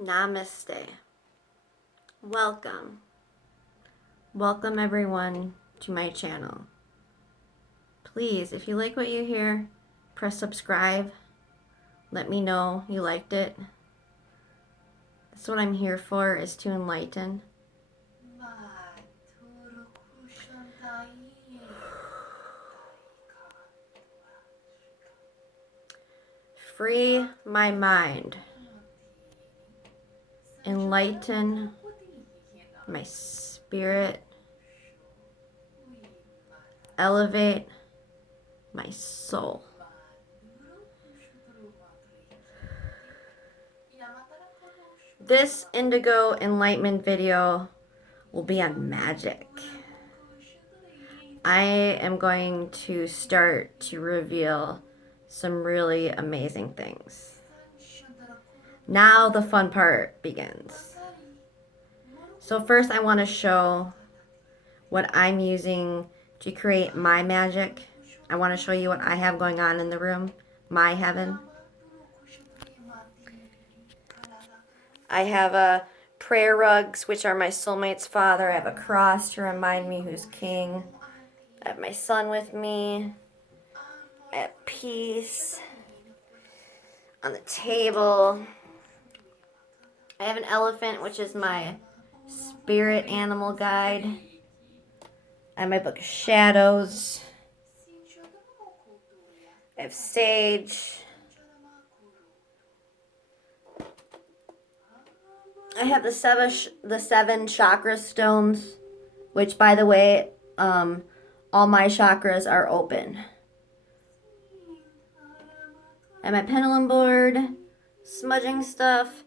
Namaste. Welcome. Welcome everyone to my channel. Please, if you like what you hear, press subscribe. Let me know you liked it. That's what I'm here for, is to enlighten. Free my mind. Enlighten my spirit. Elevate my soul. This Indigo enlightenment video will be on magic. I am going to start to reveal some really amazing things. Now the fun part begins. So first I want to show what I'm using to create my magic. I want to show you what I have going on in the room, my heaven. I have prayer rugs, which are my soulmate's father. I have a cross to remind me who's king. I have my son with me. I have peace on the table. I have an elephant, which is my spirit animal guide. I have my book of shadows. I have sage. I have the seven chakra stones, which, by the way, all my chakras are open. I have my pendulum board, smudging stuff,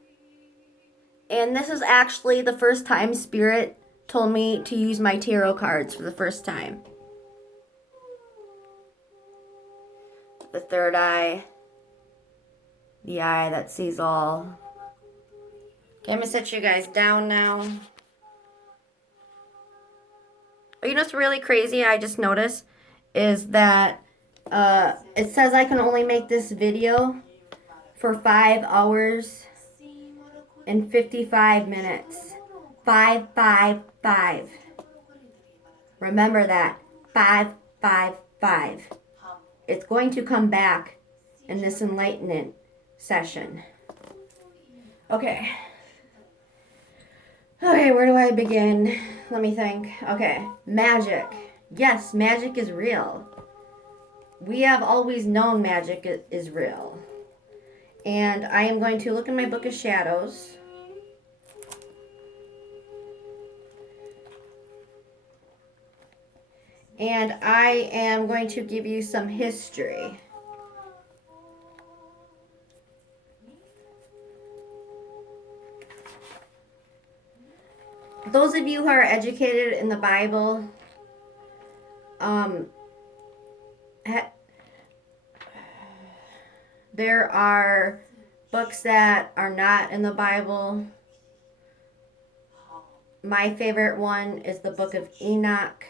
and this is actually the first time Spirit told me to use my tarot cards for the first time. The third eye, the eye that sees all. Okay, I'm gonna set you guys down now. You know what's really crazy, I just noticed, is that it says I can only make this video for 5 hours and 55 minutes. 555. Remember that. 555. It's going to come back in this enlightenment session. Okay. Okay, where do I begin? Let me think. Okay, magic. Yes, magic is real. We have always known magic is real. And I am going to look in my book of shadows. And I am going to give you some history. Those of you who are educated in the Bible, there are books that are not in the Bible. My favorite one is the book of Enoch.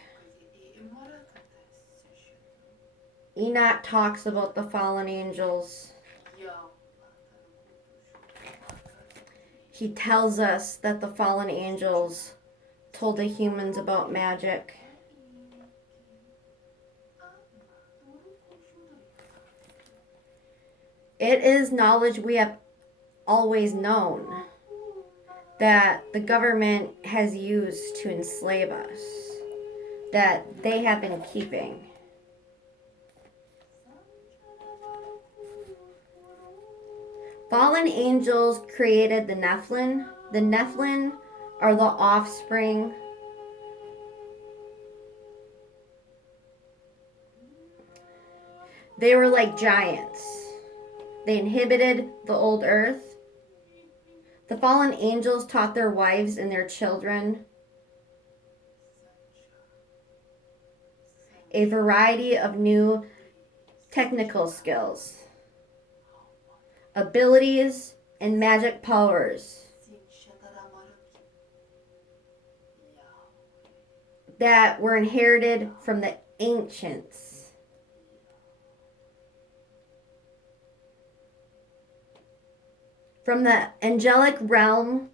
Enoch talks about the fallen angels. He tells us that the fallen angels told the humans about magic. It is knowledge we have always known that the government has used to enslave us, that they have been keeping. Fallen angels created the Nephilim. The Nephilim are the offspring They were like giants. They inhabited the old earth. The fallen angels taught their wives and their children a variety of new technical skills, abilities, and magic powers that were inherited from the ancients. from the angelic realm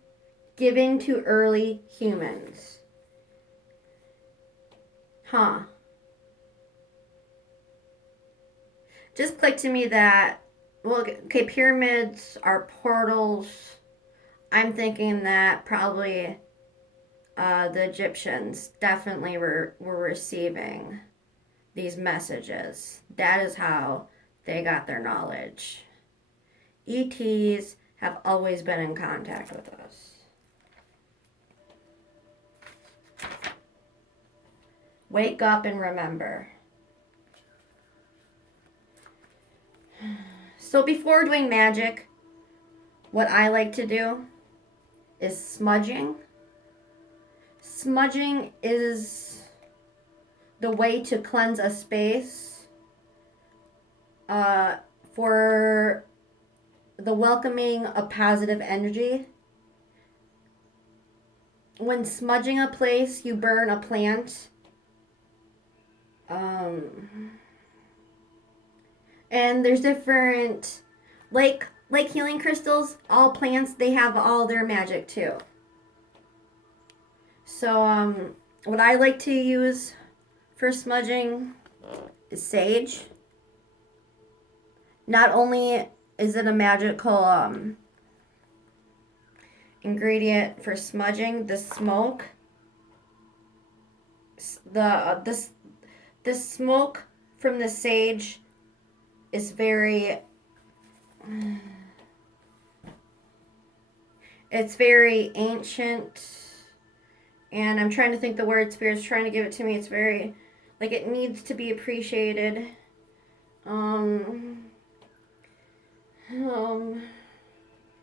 given to early humans. Huh. Just clicked to me that, well, okay, pyramids are portals. I'm thinking that probably the Egyptians definitely were receiving these messages. That is how they got their knowledge. ETs have always been in contact with us. Wake up and remember. So before doing magic, what I like to do is smudging. Smudging is the way to cleanse a space for the welcoming of positive energy. When smudging a place, you burn a plant. And there's different like healing crystals. All plants, they have all their magic too. So what I like to use for smudging is sage. Not only is it a magical ingredient for smudging, the smoke, the smoke from the sage is very, it's very ancient, and I'm trying to think the word. Spirit's trying to give it to me. It's very, like, it needs to be appreciated.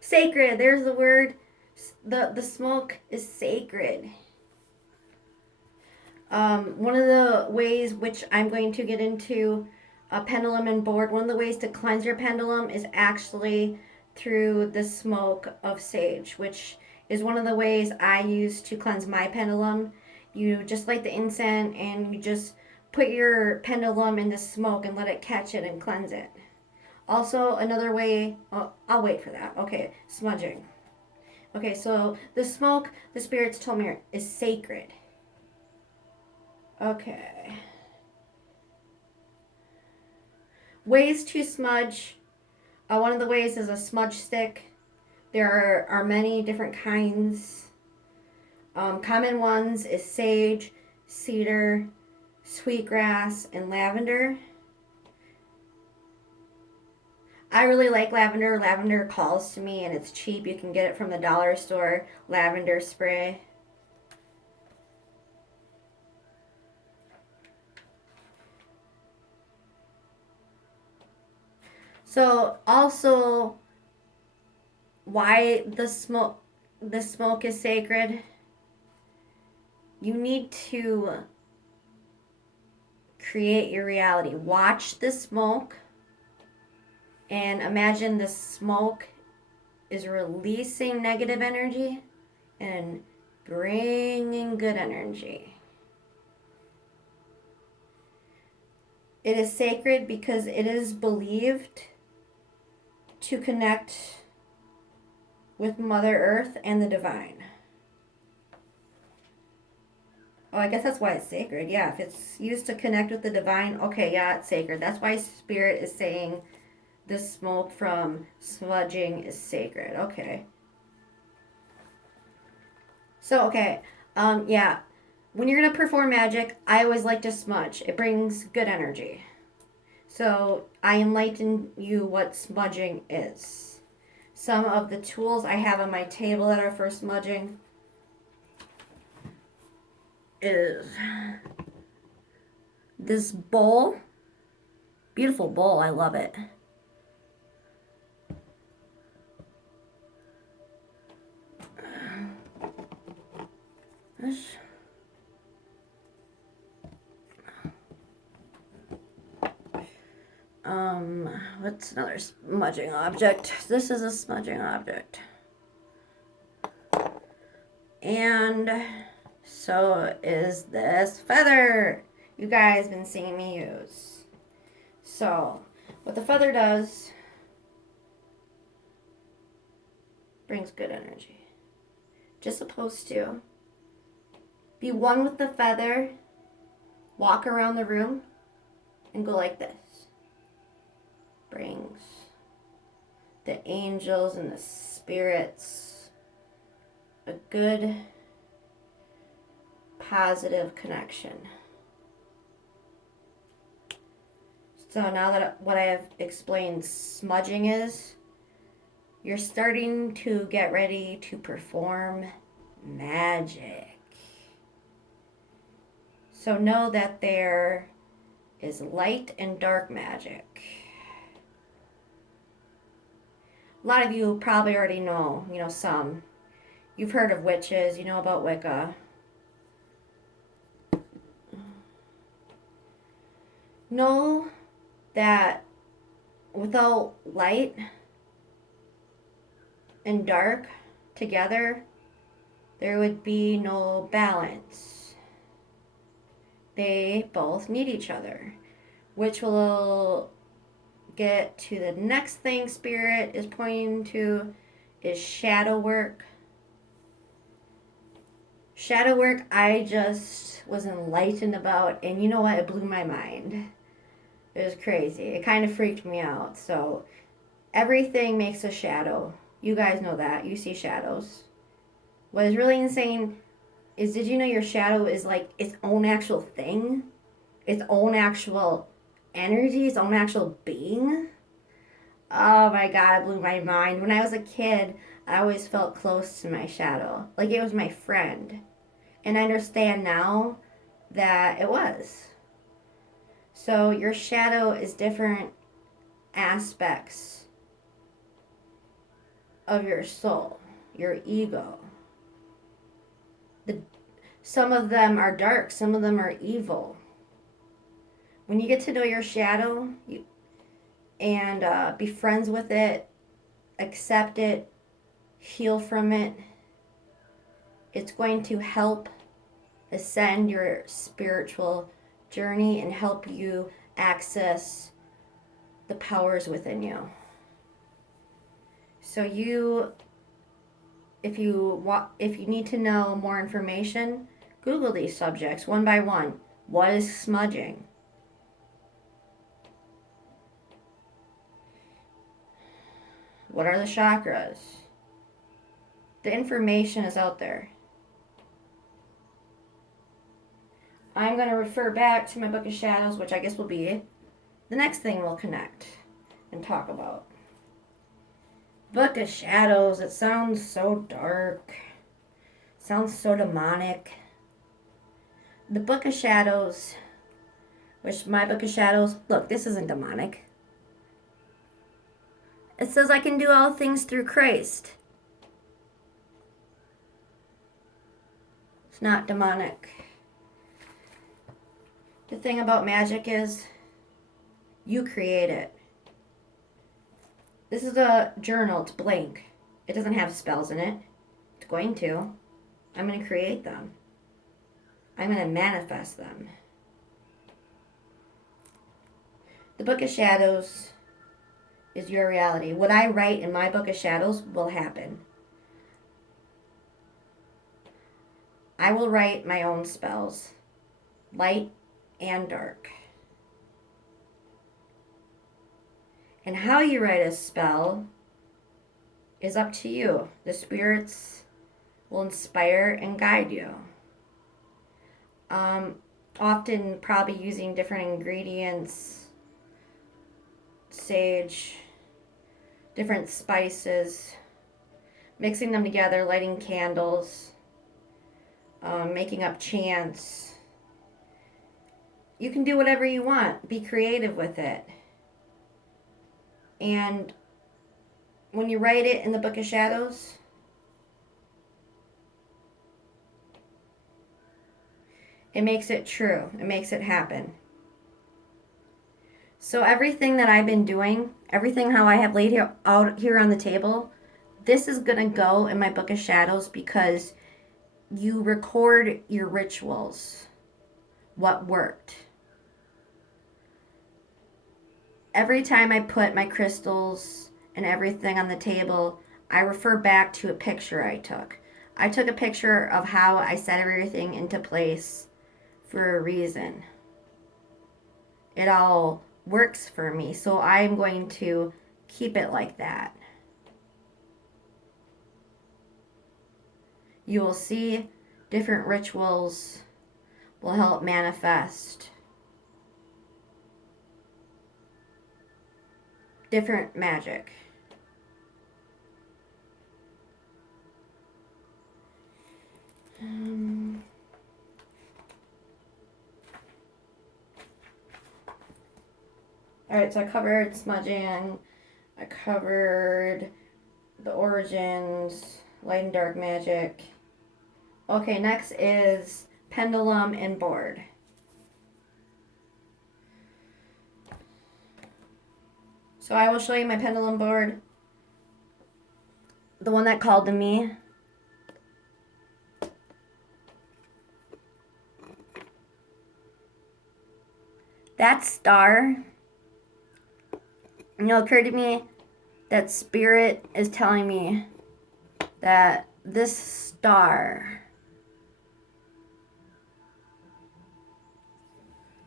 Sacred, there's the word. The smoke is sacred. One of the ways which I'm going to get into a pendulum and board, one of the ways to cleanse your pendulum is actually through the smoke of sage, which is one of the ways I use to cleanse my pendulum. You just light the incense and you just put your pendulum in the smoke and let it catch it and cleanse it. Also, another way, I'll wait for that. Okay, smudging. Okay, so the smoke, the spirits told me, is sacred. Okay. Ways to smudge. One of the ways is a smudge stick. There are many different kinds. Common ones is sage, cedar, sweetgrass, and lavender. I really like lavender. Lavender calls to me and it's cheap. You can get it from the dollar store. Lavender spray. So also why the smoke is sacred. You need to create your reality. Watch the smoke and imagine the smoke is releasing negative energy and bringing good energy. It is sacred because it is believed to connect with Mother Earth and the divine. Oh, I guess that's why it's sacred. Yeah, if it's used to connect with the divine, okay, yeah, it's sacred. That's why Spirit is saying the smoke from smudging is sacred. Okay. So, okay, yeah. When you're going to perform magic, I always like to smudge. It brings good energy. So, I enlighten you what smudging is. Some of the tools I have on my table that are for smudging is this bowl. Beautiful bowl. I love it. This. What's another smudging object? This is a smudging object. And so is this feather you guys been seeing me use. So, what the feather does brings good energy. Just supposed to. Be one with the feather, walk around the room, and go like this. Brings the angels and the spirits a good, positive connection. So now that what I have explained smudging is, you're starting to get ready to perform magic. So know that there is light and dark magic. A lot of you probably already know, some. You've heard of witches, you know about Wicca. Know that without light and dark together, there would be no balance. They both need each other, which will get to the next thing Spirit is pointing to is shadow work. Shadow work I just was enlightened about, and you know what? It blew my mind. It was crazy. It kind of freaked me out. So everything makes a shadow. You guys know that. You see shadows. What is really insane is, did you know your shadow is like its own actual thing? Its own actual energy, its own actual being? Oh my God, it blew my mind. When I was a kid, I always felt close to my shadow. Like it was my friend. And I understand now that it was. So your shadow is different aspects of your soul, your ego. Some of them are dark, some of them are evil. When you get to know your shadow and be friends with it, accept it, heal from it, it's going to help ascend your spiritual journey and help you access the powers within you. So if you need to know more information, Google these subjects one by one. What is smudging? What are the chakras? The information is out there. I'm going to refer back to my Book of Shadows, which I guess will be the next thing we'll connect and talk about. Book of Shadows, it sounds so dark. Sounds so demonic. The Book of Shadows, which my Book of Shadows, look, this isn't demonic. It says I can do all things through Christ. It's not demonic. The thing about magic is you create it. This is a journal. It's blank. It doesn't have spells in it. It's going to. I'm going to create them. I'm going to manifest them. The Book of Shadows is your reality. What I write in my Book of Shadows will happen. I will write my own spells, light and dark. And how you write a spell is up to you. The spirits will inspire and guide you. Often probably using different ingredients, sage, different spices, mixing them together, lighting candles, making up chants. You can do whatever you want. Be creative with it. And when you write it in the Book of Shadows, it makes it true. It makes it happen. So everything that I've been doing, everything how I have laid out here on the table, this is going to go in my Book of Shadows because you record your rituals, what worked. Every time I put my crystals and everything on the table, I refer back to a picture I took. I took a picture of how I set everything into place for a reason. It all works for me, so I'm going to keep it like that. You will see different rituals will help manifest different magic. Alright, so I covered smudging, I covered the origins, light and dark magic. Okay, next is pendulum and board. So I will show you my pendulum board. The one that called to me. That star, it occurred to me that spirit is telling me that this star,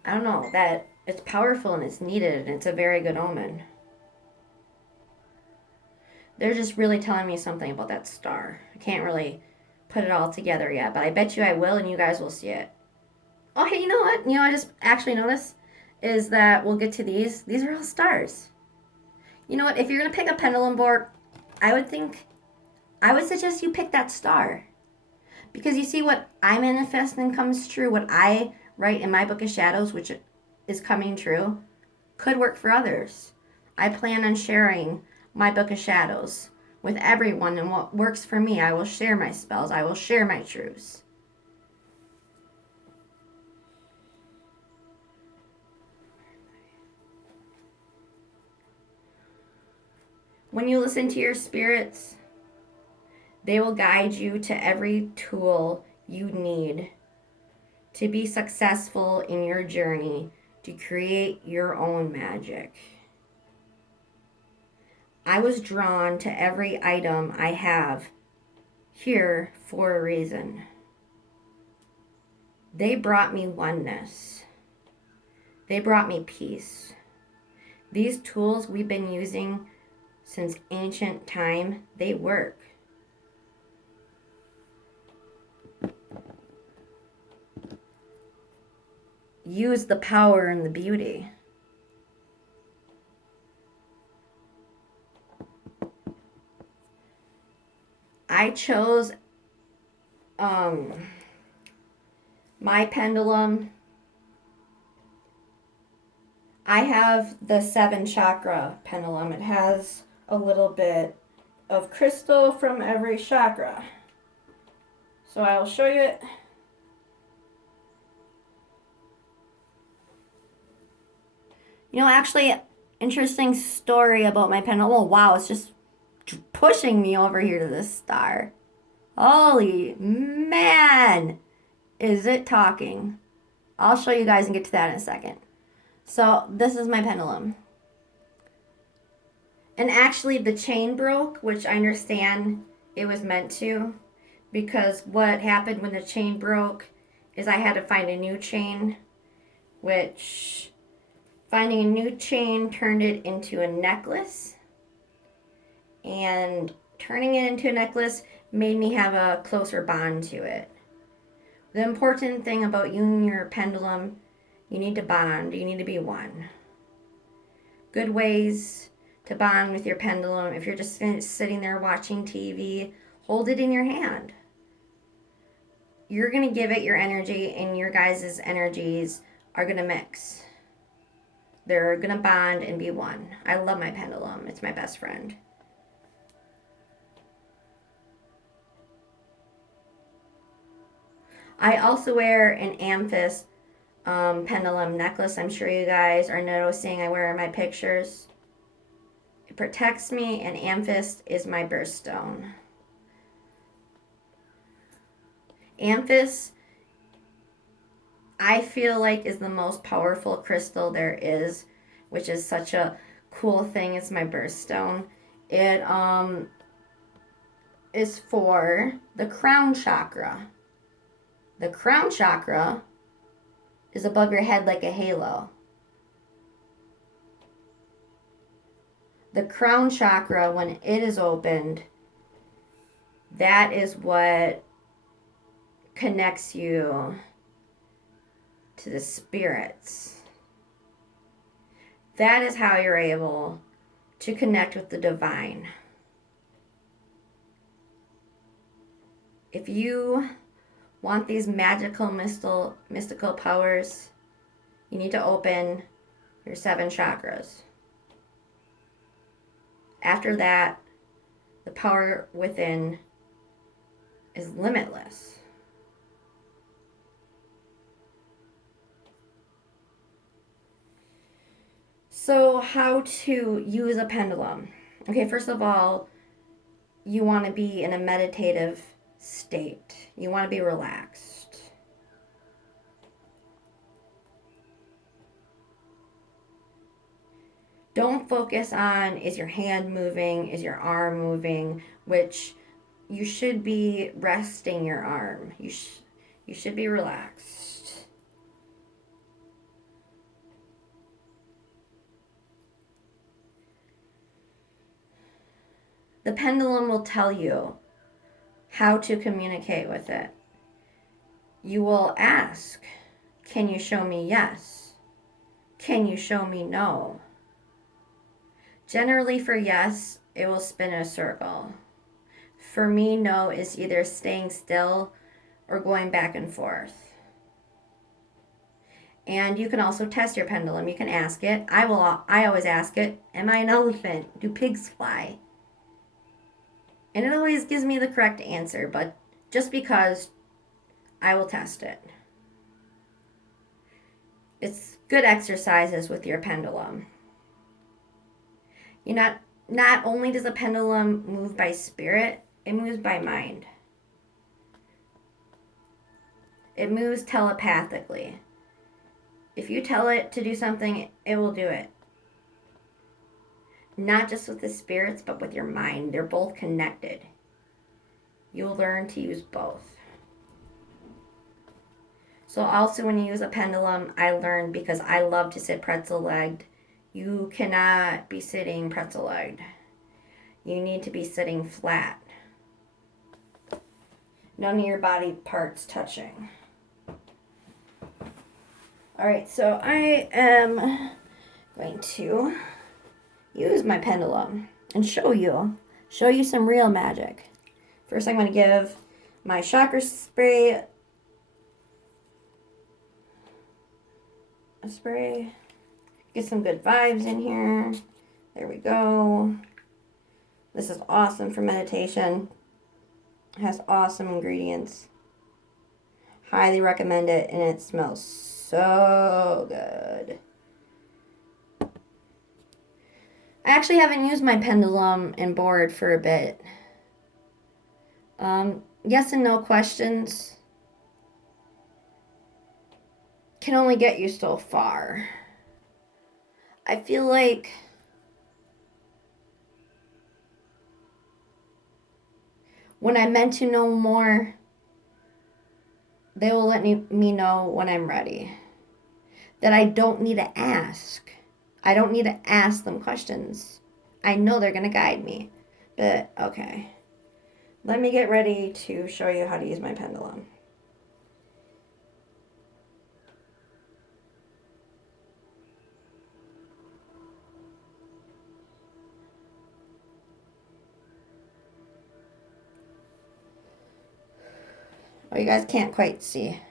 I don't know, that it's powerful and it's needed and it's a very good omen. They're just really telling me something about that star. I can't really put it all together yet, but I bet you I will and you guys will see it. Oh, hey, you know what? I just actually noticed is that we'll get to these. These are all stars. You know what? If you're going to pick a pendulum board, I would suggest you pick that star. Because you see what I manifest and comes true, what I write in my book of shadows, which is coming true, could work for others. I plan on sharing my book of shadows with everyone, and what works for me, I will share my spells. I will share my truths. When you listen to your spirits, they will guide you to every tool you need to be successful in your journey to create your own magic. I was drawn to every item I have here for a reason. They brought me oneness. They brought me peace. These tools we've been using since ancient time, they work. Use the power and the beauty. I chose my pendulum. I have the 7 chakra pendulum. It has a little bit of crystal from every chakra. So I will show you it. Actually, interesting story about my pendulum. Oh, wow, it's just pushing me over here to this star. Holy man, is it talking? I'll show you guys and get to that in a second. So this is my pendulum. And actually the chain broke, which I understand it was meant to, because what happened when the chain broke is I had to find a new chain, which finding a new chain turned it into a necklace. And turning it into a necklace made me have a closer bond to it. The important thing about you and your pendulum, you need to bond. You need to be one. Good ways to bond with your pendulum. If you're just sitting there watching TV, hold it in your hand. You're going to give it your energy, and your guys' energies are going to mix. They're going to bond and be one. I love my pendulum. It's my best friend. I also wear an amethyst pendulum necklace. I'm sure you guys are noticing I wear in my pictures. It protects me, and amethyst is my birthstone. Amethyst, I feel like, is the most powerful crystal there is, which is such a cool thing. It's my birthstone. is for the crown chakra. The crown chakra is above your head like a halo. The crown chakra, when it is opened, that is what connects you to the spirits. That is how you're able to connect with the divine. If you want these magical, mystical powers, you need to open your 7 chakras. After that, the power within is limitless. So, how to use a pendulum? Okay, first of all, you want to be in a meditative state. You want to be relaxed. Don't focus on, is your hand moving, is your arm moving, which you should be resting your arm. You should be relaxed. The pendulum will tell you how to communicate with it. You will ask, can you show me yes? Can you show me no? Generally for yes, it will spin a circle. For me, no is either staying still or going back and forth. And you can also test your pendulum. You can ask it. I always ask it, am I an elephant? Do pigs fly? And it always gives me the correct answer, but just because, I will test it. It's good exercises with your pendulum. Not only does a pendulum move by spirit, it moves by mind. It moves telepathically. If you tell it to do something, it will do it. Not just with the spirits, but with your mind. They're both connected. You'll learn to use both. So also when you use a pendulum, I learned, because I love to sit pretzel-legged, you cannot be sitting pretzel-legged. You need to be sitting flat. None of your body parts touching. Alright, so I am going to use my pendulum and show you some real magic. First, I'm going to give my chakra spray a spray. Get some good vibes in here. There we go. This is awesome for meditation. It has awesome ingredients. Highly recommend it, and it smells so good. I actually haven't used my pendulum and board for a bit. Yes and no questions can only get you so far. I feel like when I'm meant to know more, they will let me know when I'm ready. That I don't need to ask. I don't need to ask them questions. I know they're going to guide me. But, okay. Let me get ready to show you how to use my pendulum. Oh, you guys can't quite see.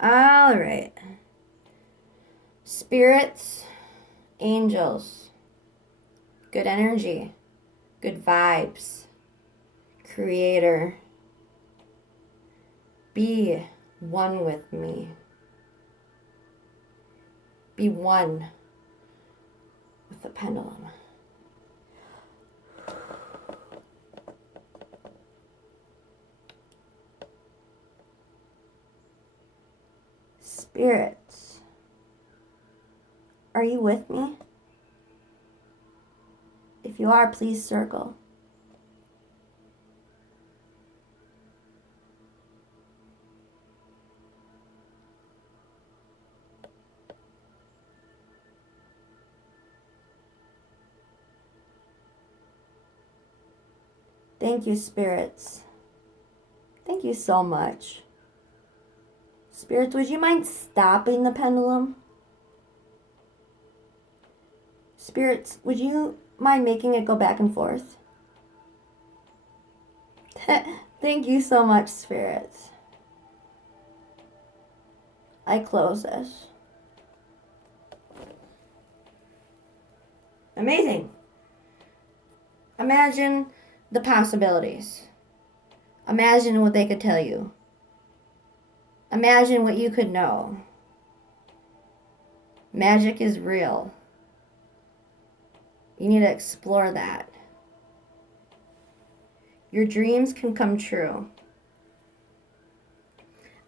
All right. Spirits, angels, good energy, good vibes, creator, be one with me. Be one with the pendulum. Spirits, are you with me? If you are, please circle. Thank you, spirits. Thank you so much. Spirits, would you mind stopping the pendulum? Spirits, would you mind making it go back and forth? Thank you so much, spirits. I close this. Amazing. Imagine the possibilities. Imagine what they could tell you. Imagine what you could know. Magic is real. You need to explore that. Your dreams can come true.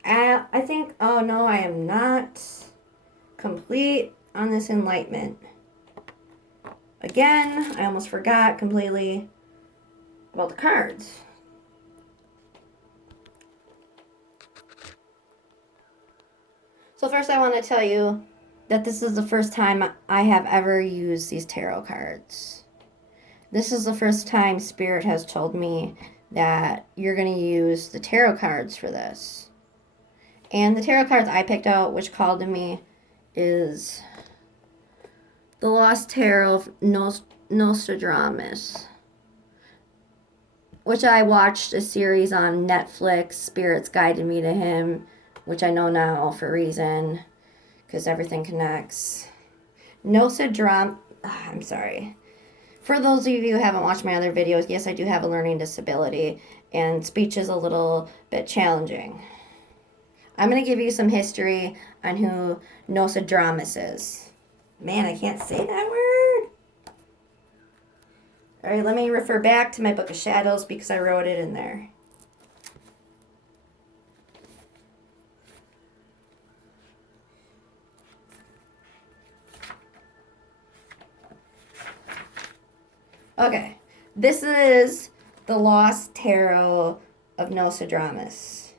I think, oh no, I am not complete on this enlightenment. Again, I almost forgot completely about the cards. So first I want to tell you that this is the first time I have ever used these tarot cards. This is the first time Spirit has told me that you're going to use the tarot cards for this. And the tarot cards I picked out, which called to me, is the Lost Tarot of Nostradamus, which I watched a series on Netflix, Spirits Guided Me to Him, which I know now for a reason, because everything connects. Nostradamus, I'm sorry. For those of you who haven't watched my other videos, yes, I do have a learning disability, and speech is a little bit challenging. I'm going to give you some history on who Nostradamus is. Man, I can't say that word. All right, let me refer back to my Book of Shadows because I wrote it in there. Okay, this is the Lost Tarot of Nostradamus.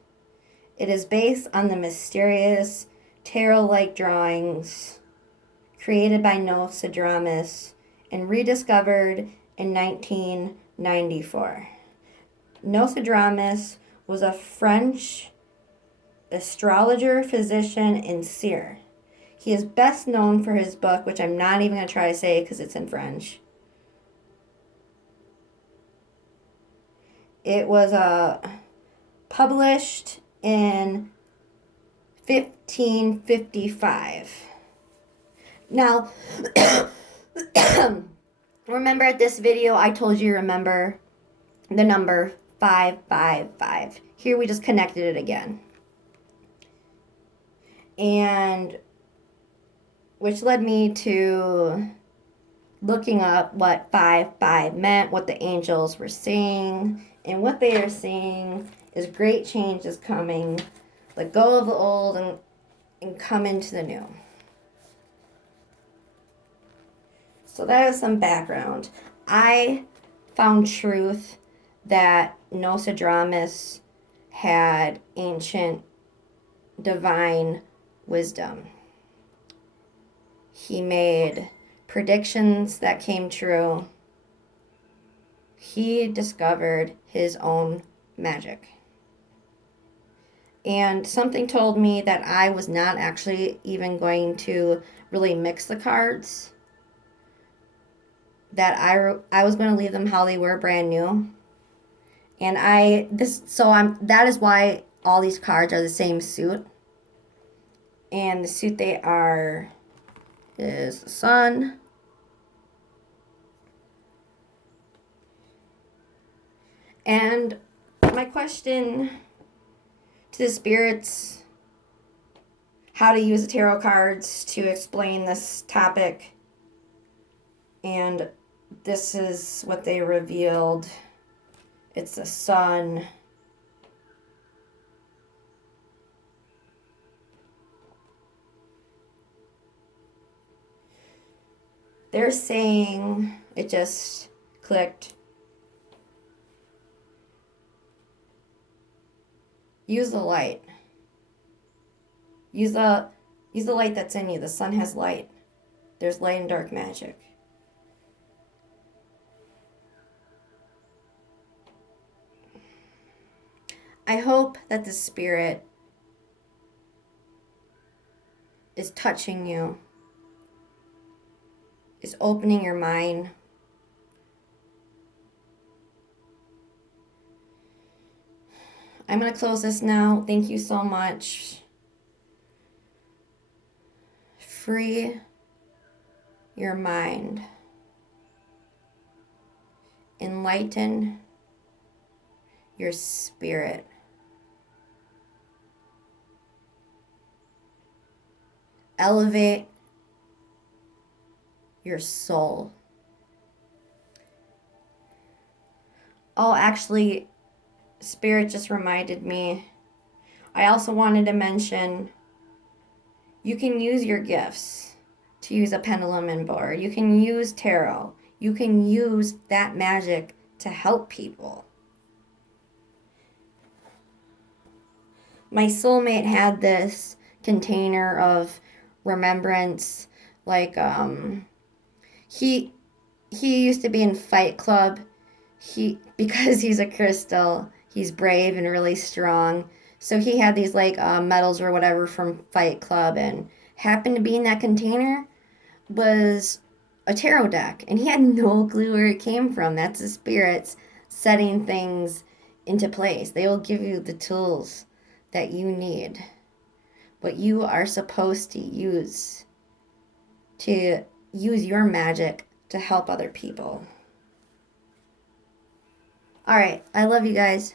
It is based on the mysterious tarot-like drawings created by Nostradamus and rediscovered in 1994. Nostradamus was a French astrologer, physician, and seer. He is best known for his book, which I'm not even going to try to say because it's in French. It was published in 1555. Now, remember at this video I told you remember the number 555. Here we just connected it again. And which led me to looking up what 55 meant, what the angels were saying, and what they are saying is great change is coming. Let go of the old and come into the new. So that is some background. I found truth that Nostradamus had ancient divine wisdom. He made predictions that came true. He discovered his own magic. And something told me that I was not actually even going to really mix the cards. That I was going to leave them how they were, brand new. And that is why all these cards are the same suit. And the suit they are is the Sun, and my question to the spirits, how to use the tarot cards to explain this topic, and this is what they revealed. It's the Sun. They're saying, it just clicked. Use the light. Use the light that's in you. The sun has light. There's light and dark magic. I hope that the spirit is touching you, is opening your mind. I'm going to close this now. Thank you so much. Free your mind. Enlighten your spirit. Elevate your soul. Oh, actually, Spirit just reminded me. I also wanted to mention you can use your gifts to use a pendulum and board. You can use tarot. You can use that magic to help people. My soulmate had this container of remembrance, like he used to be in Fight Club. Because he's a crystal, he's brave and really strong. So he had these like medals or whatever from Fight Club, and happened to be in that container was a tarot deck, and he had no clue where it came from. That's the spirits setting things into place. They will give you the tools that you need, what you are supposed to use your magic to help other people. All right, I love you guys.